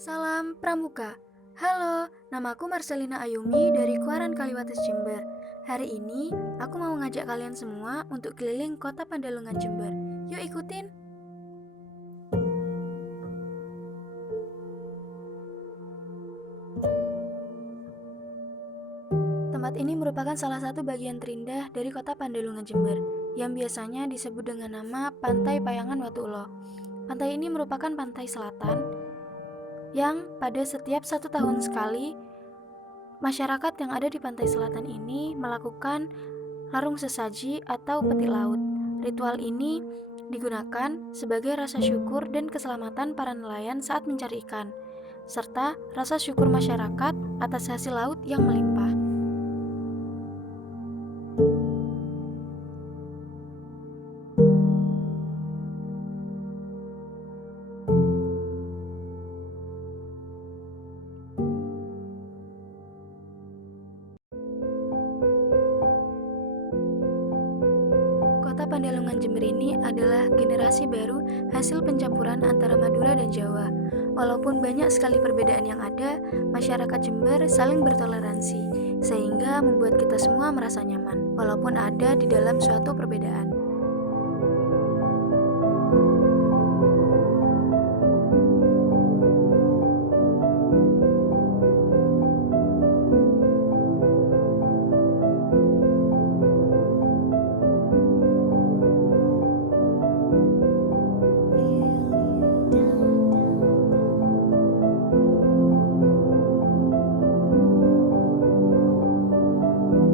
Salam Pramuka. Halo, namaku Marcelina Ayumi dari Kuaran Kaliwates Jember. Hari ini aku mau ngajak kalian semua untuk keliling kota Pandalungan Jember. Yuk ikutin. Tempat ini merupakan salah satu bagian terindah dari kota Pandalungan Jember, yang biasanya disebut dengan nama Pantai Payangan Watulo. Pantai ini merupakan pantai selatan yang pada setiap 1 tahun sekali masyarakat yang ada di pantai selatan ini melakukan larung sesaji atau peti laut. Ritual ini digunakan sebagai rasa syukur dan keselamatan para nelayan saat mencari ikan, serta rasa syukur masyarakat atas hasil laut yang melimpah. Kota Pandalungan Jember ini adalah generasi baru hasil pencampuran antara Madura dan Jawa. Walaupun banyak sekali perbedaan yang ada, masyarakat Jember saling bertoleransi, sehingga membuat kita semua merasa nyaman, walaupun ada di dalam suatu perbedaan.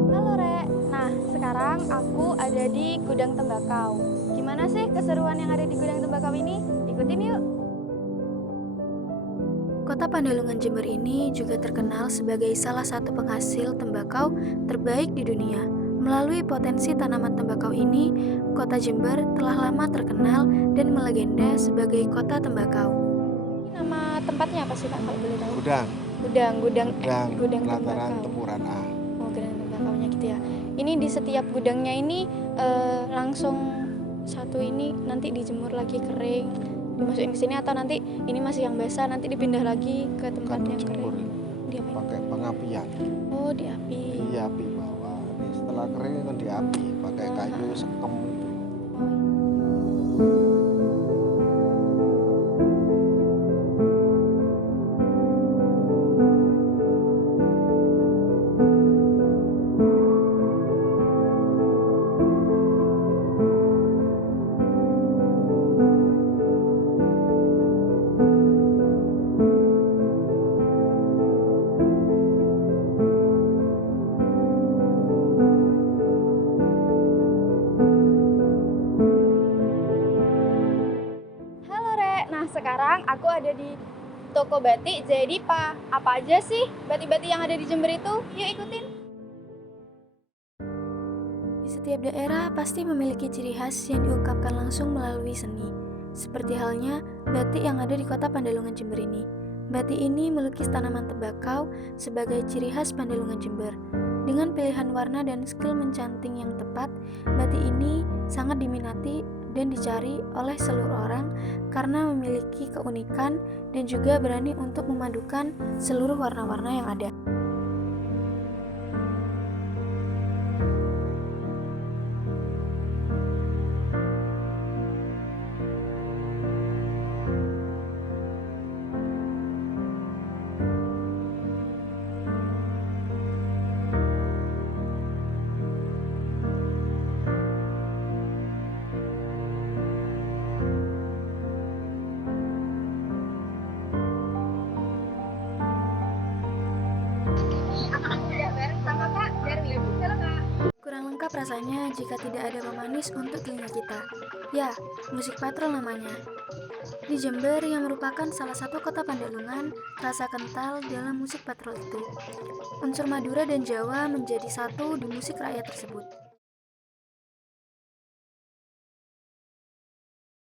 Halo Rek, nah sekarang aku ada di gudang tembakau. Gimana sih keseruan yang ada di gudang tembakau ini? Ikutin yuk. Kota Pandalungan Jember ini juga terkenal sebagai salah satu penghasil tembakau terbaik di dunia. Melalui potensi tanaman tembakau ini, Kota Jember telah lama terkenal dan melegenda sebagai kota tembakau. Nama tempatnya apa sih Kak kalau boleh tahu? Gudang Gudang pelataran tembakau. Temuran A. Oh, gudang tembakaunya gitu ya. Ini di setiap gudangnya ini langsung satu ini nanti dijemur lagi kering, dimasukin ke sini atau nanti ini masih yang basah nanti dipindah lagi ke tempat Kan yang jemur kering. Diapain? pakai pengapian. Oh, diapi. Di api bawah. Ini setelah kering kan di api pakai kayu sekem itu. Halo Rek, nah sekarang aku ada di toko batik. Jadi apa aja sih batik-batik yang ada di Jember itu? Yuk ikutin. Di setiap daerah pasti memiliki ciri khas yang diungkapkan langsung melalui seni. Seperti halnya batik yang ada di kota Pandalungan Jember ini. Batik ini melukis tanaman tembakau sebagai ciri khas Pandalungan Jember. Dengan pilihan warna dan skill mencanting yang tepat, batik ini sangat diminati dan dicari oleh seluruh orang karena memiliki keunikan dan juga berani untuk memadukan seluruh warna-warna yang ada. Kurang lengkap rasanya jika tidak ada pemanis untuk telinga kita. Ya, musik patrol namanya. Di Jember yang merupakan salah satu kota Pandalungan, rasa kental dalam musik patrol itu. Unsur Madura dan Jawa menjadi satu di musik rakyat tersebut.